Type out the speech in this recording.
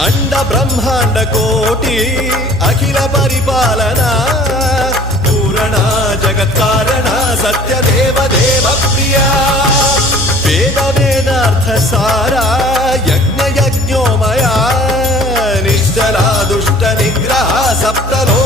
अंड ब्रह्मांड कोटि अखिल परिपालना पूरणा जगत्कारणा सत्यदेव देव प्रिया वेद वेदार्थ सारा यज्ञ यज्ञोमया निश्चला दुष्ट निग्रह सप्तलो